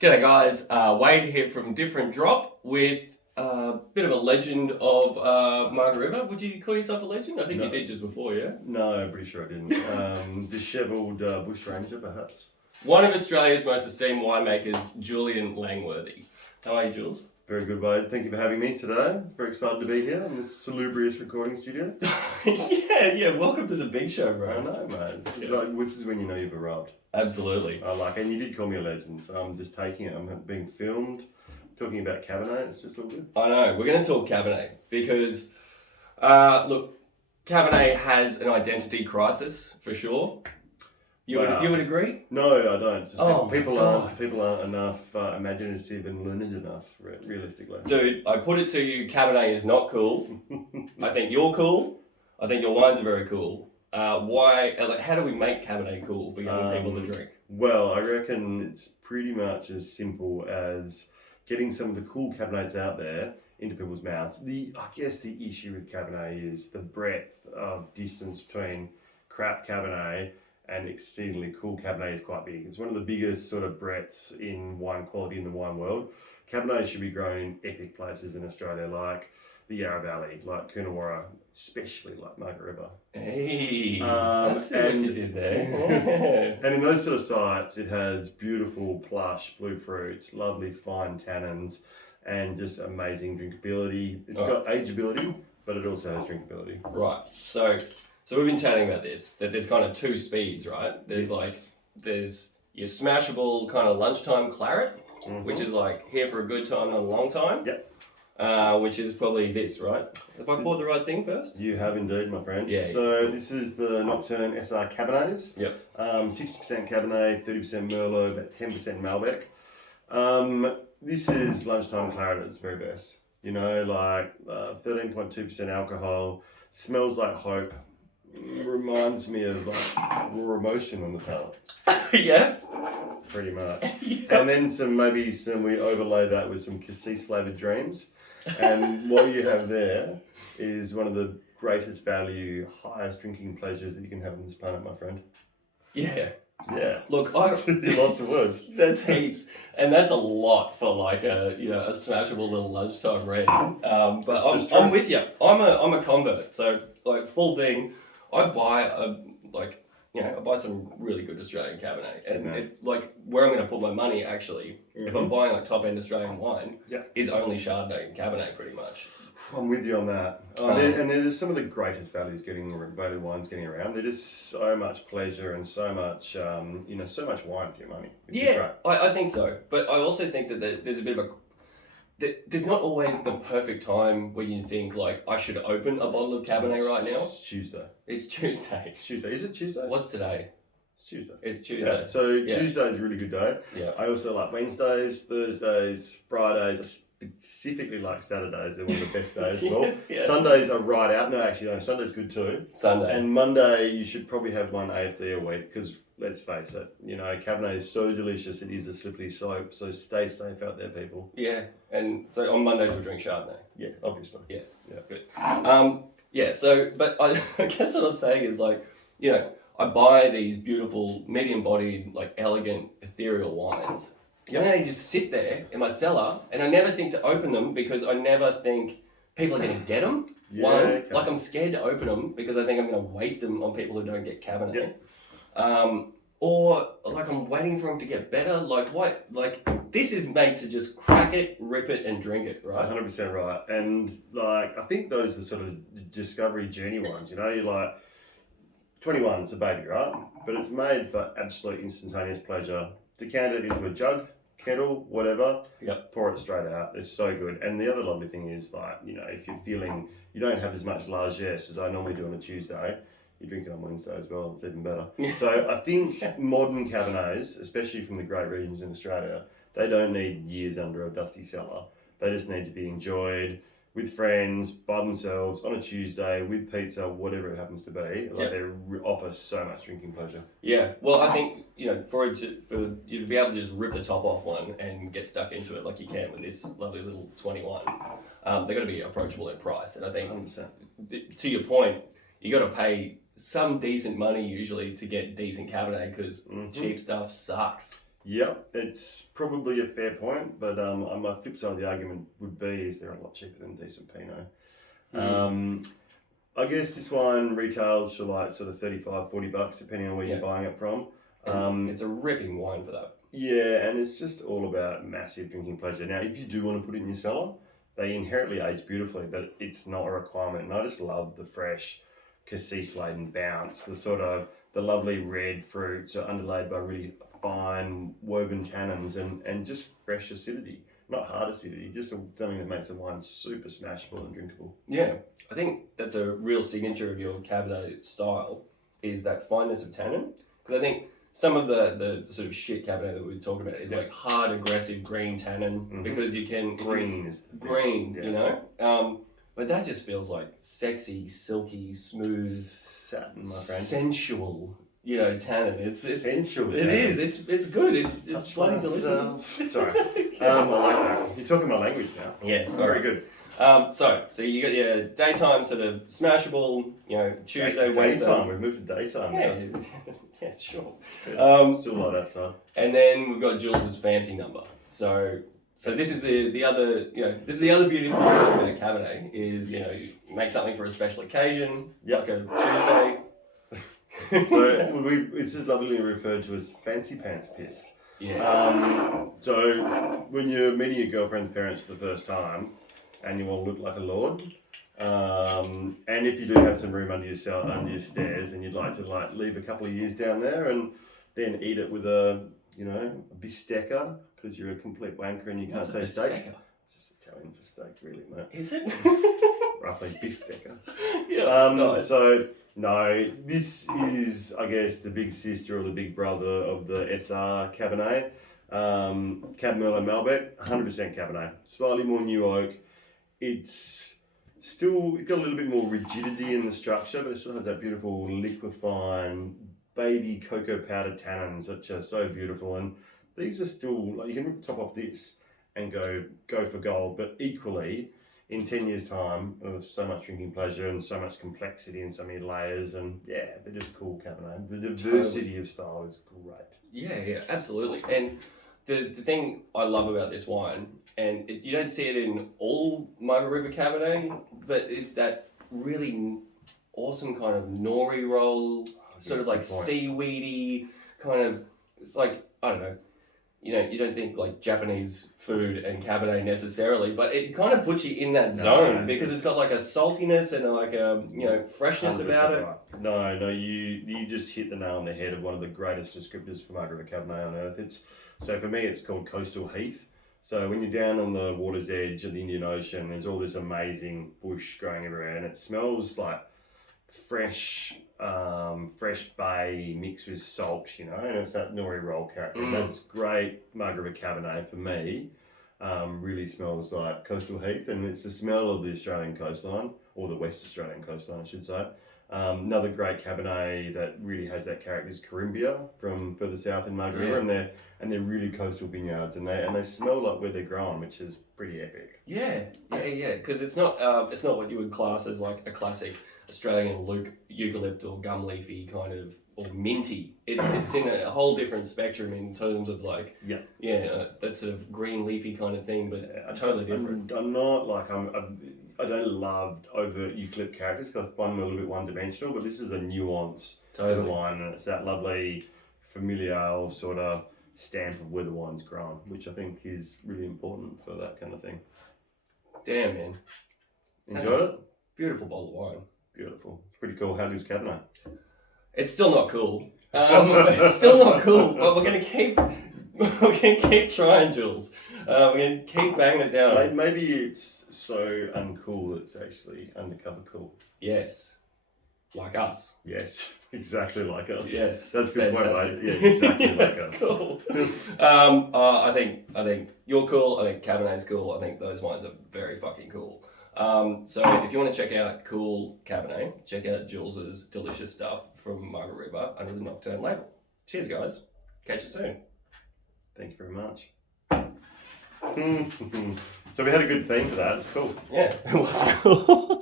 G'day guys, Wade here from Different Drop with a bit of a legend of Margaret River. Would you call yourself a legend? I think you did just before, yeah? No, I'm pretty sure I didn't. Dishevelled bushranger, perhaps. One of Australia's most esteemed winemakers, Julian Langworthy. How are you, Jules? Very good, Wade. Thank you for having me today. Very excited to be here in this salubrious recording studio. yeah, welcome to the big show, I bro. know, mate. This is when you know you've arrived. Absolutely. And you did call me a legend, so I'm just taking it. I'm being filmed, talking about Cabernet. It's just all good. I know, we're going to talk Cabernet because, look, Cabernet has an identity crisis, for sure. You would agree? No, I don't. Just people God. aren't enough imaginative and learned enough, realistically. Dude, I put it to you, Cabernet is not cool. I think you're cool. I think your wines are very cool. How do we make Cabernet cool for young people to drink? Well, I reckon it's pretty much as simple as getting some of the cool Cabernets out there into people's mouths. I guess the issue with Cabernet is the breadth of distance between crap Cabernet and exceedingly cool Cabernet is quite big. It's one of the biggest sort of breadths in wine quality in the wine world. Cabernet should be grown in epic places in Australia, like the Yarra Valley, like Coonawarra, especially like Margaret River. Hey, I see what you did there. And in those sort of sites, it has beautiful plush blue fruits, lovely fine tannins, and just amazing drinkability. It's got ageability, but it also has drinkability. Right. So we've been chatting about this, that there's kind of two speeds, right? There's your smashable kind of lunchtime claret, which is like here for a good time, not a long time. Yep. Which is probably this, right? Have I poured the right thing first? You have indeed, my friend. Yeah. So this is the Nocturne SR Cabernets. Yep. 60% Cabernet, 30% Merlot, about 10% Malbec. This is lunchtime claret at its very best. You know, like 13.2% alcohol, smells like hope. Reminds me of like raw emotion on the palate. Yeah. Pretty much. Yeah. And then we overlay that with some cassis flavoured dreams. And what you have there is one of the greatest value, highest drinking pleasures that you can have on this planet, my friend. Yeah. Yeah. Look, lots of words. That's heaps, and that's a lot for like a smashable little lunchtime red. But I'm with you. I'm a convert. So like full thing, I buy I buy some really good Australian Cabernet, and it's like where I'm going to put my money actually. If I'm buying like top end Australian wine, is only Chardonnay and Cabernet pretty much. I'm with you on that. And there's some of the greatest value wines getting around. They're just so much pleasure and so much, so much wine for your money. Yeah, I think so. But I also think that there's a bit of there's not always the perfect time where you think like I should open a bottle of Cabernet right now. It's Tuesday. It's Tuesday. Is it Tuesday? What's today? It's Tuesday. It's Tuesday. Yeah, so Tuesday is a really good day. Yeah. I also like Wednesdays, Thursdays, Fridays. I specifically like Saturdays. They're one of the best days as well. Yeah. Sundays are right out. No, actually, Sunday's good too. Sunday. And Monday, you should probably have one AFD a week because let's face it, Cabernet is so delicious. It is a slippery slope. So stay safe out there, people. Yeah. And so on Mondays we'll drink Chardonnay. Yeah, obviously. Yes. Yeah. Good. So, but I guess what I was saying is like, I buy these beautiful, medium-bodied, like elegant, ethereal wines. And they just sit there in my cellar, and I never think to open them because I never think people are going to get them. Like I'm scared to open them because I think I'm going to waste them on people who don't get Cabernet. Yeah. Or like I'm waiting for them to get better. Like what? Like this is made to just crack it, rip it, and drink it, right? 100% right. And like I think those are sort of discovery journey ones. You're like 21, it's a baby, right? But it's made for absolute instantaneous pleasure. Decant it into a jug, kettle, whatever. Yep. Pour it straight out. It's so good. And the other lovely thing is like, if you're feeling you don't have as much largesse as I normally do on a Tuesday, you drink it on Wednesday as well. It's even better. So I think modern Cabernets, especially from the great regions in Australia, they don't need years under a dusty cellar. They just need to be enjoyed with friends, by themselves, on a Tuesday, with pizza, whatever it happens to be. Like they offer so much drinking pleasure. Yeah. Well, I think, for you to be able to just rip the top off one and get stuck into it like you can with this lovely little 21, they've got to be approachable in price. And I think, 100%. To your point, you got to pay some decent money usually to get decent Cabernet because cheap stuff sucks. Yep, it's probably a fair point, but my flip side of the argument would be is they're a lot cheaper than decent Pinot. I guess this wine retails for like sort of $35-40 depending on where you're buying it from. It's a ripping wine for that. Yeah, and it's just all about massive drinking pleasure. Now, if you do want to put it in your cellar, they inherently age beautifully, but it's not a requirement. And I just love the fresh, cassis-laden bounce, the lovely red fruits are underlaid by really fine woven tannins and just fresh acidity. Not hard acidity, just something that makes the wine super smashable and drinkable. Yeah, I think that's a real signature of your Cabernet style, is that fineness of tannin. Because I think some of the sort of shit Cabernet that we talk about is like hard, aggressive green tannin, because you can... Green is the green, you know? But that just feels like sexy, silky, smooth... Satin, my friend. Sensual, you know, tannin. It's sensual. It is. It's good. It's bloody delicious. Sorry. I like that. You're talking my language now. Yes. Very good. So you got your daytime sort of smashable, you know, Tuesday, Wednesday. Daytime. We've moved to daytime. Yeah. Yes, sure. Still like that, son. And then we've got Jules's fancy number. So this is the other, you know, this is the other beauty of a Cabernet is, you know, you make something for a special occasion, like a Tuesday. So it's just lovely referred to as fancy pants piss. Yes. So when you're meeting your girlfriend's parents for the first time and you want to look like a lord, and if you do have some room under your stairs and you'd like to leave a couple of years down there and then eat it with a bistecca, because you're a complete wanker and you can't say steak. It's just Italian for steak, really, mate. Is it? Roughly bistecca. Yeah. Nice. So no, this is, I guess, the big sister or the big brother of the SR Cabernet. Cab Merlot Malbec, 100% Cabernet. Slightly more new oak. It's got a little bit more rigidity in the structure, but it still has that beautiful liquefying baby cocoa powder tannins, which are so beautiful. And these are still, like, you can rip the top off this and go for gold, but equally, in 10 years' time, there's so much drinking pleasure and so much complexity in so many layers, and yeah, they're just cool Cabernet. The diversity of style is great. Yeah, absolutely. And the thing I love about this wine, and you don't see it in all Margaret River Cabernet, but is that really awesome kind of nori roll, sort of like seaweedy kind of, it's like, I don't know, you know, you don't think like Japanese food and Cabernet necessarily, but it kind of puts you in that zone because it's got like a saltiness and like a, you know, freshness about it. Right. No, you just hit the nail on the head of one of the greatest descriptors for Margaret River Cabernet on earth. So for me, it's called coastal heath. So when you're down on the water's edge of the Indian Ocean, there's all this amazing bush growing everywhere, and it smells like fresh bay mixed with salt, you know, and it's that nori roll character. That's great Margaret River Cabernet for me. Really smells like coastal heath, and it's the smell of the Australian coastline, or the West Australian coastline, I should say. Another great Cabernet that really has that character is Carimbia from further south in Margaret River, and they're really coastal vineyards, and they smell like where they're grown, which is pretty epic. Yeah, because it's not what you would class as like a classic Australian eucalypt or gum leafy kind of, or minty. It's in a whole different spectrum in terms of like that sort of green leafy kind of thing, but totally different. I'm not like I don't love overt eucalypt characters because I find them a little bit one-dimensional, but this is a nuance to the wine, and it's that lovely familial sort of stamp of where the wine's grown, which I think is really important for that kind of thing. Damn, man. Enjoyed it? Beautiful bottle of wine. Beautiful. It's pretty cool. How good's Cabernet? It's still not cool. It's still not cool, but we're gonna keep trying, Jules. We're gonna keep banging it down. Maybe it's so uncool that it's actually undercover cool. Yes. Like us. Yes. Exactly like us. Yes. That's a good point, mate. Yeah, exactly like us. Cool. I think you're cool. I think Cabernet's cool. I think those wines are very fucking cool. So if you want to check out cool Cabernet, check out Jules's delicious stuff from Margaret River under the Nocturne label. Cheers, guys. Catch you soon. Thank you very much. So we had a good theme for that. It's cool. Yeah, it was cool.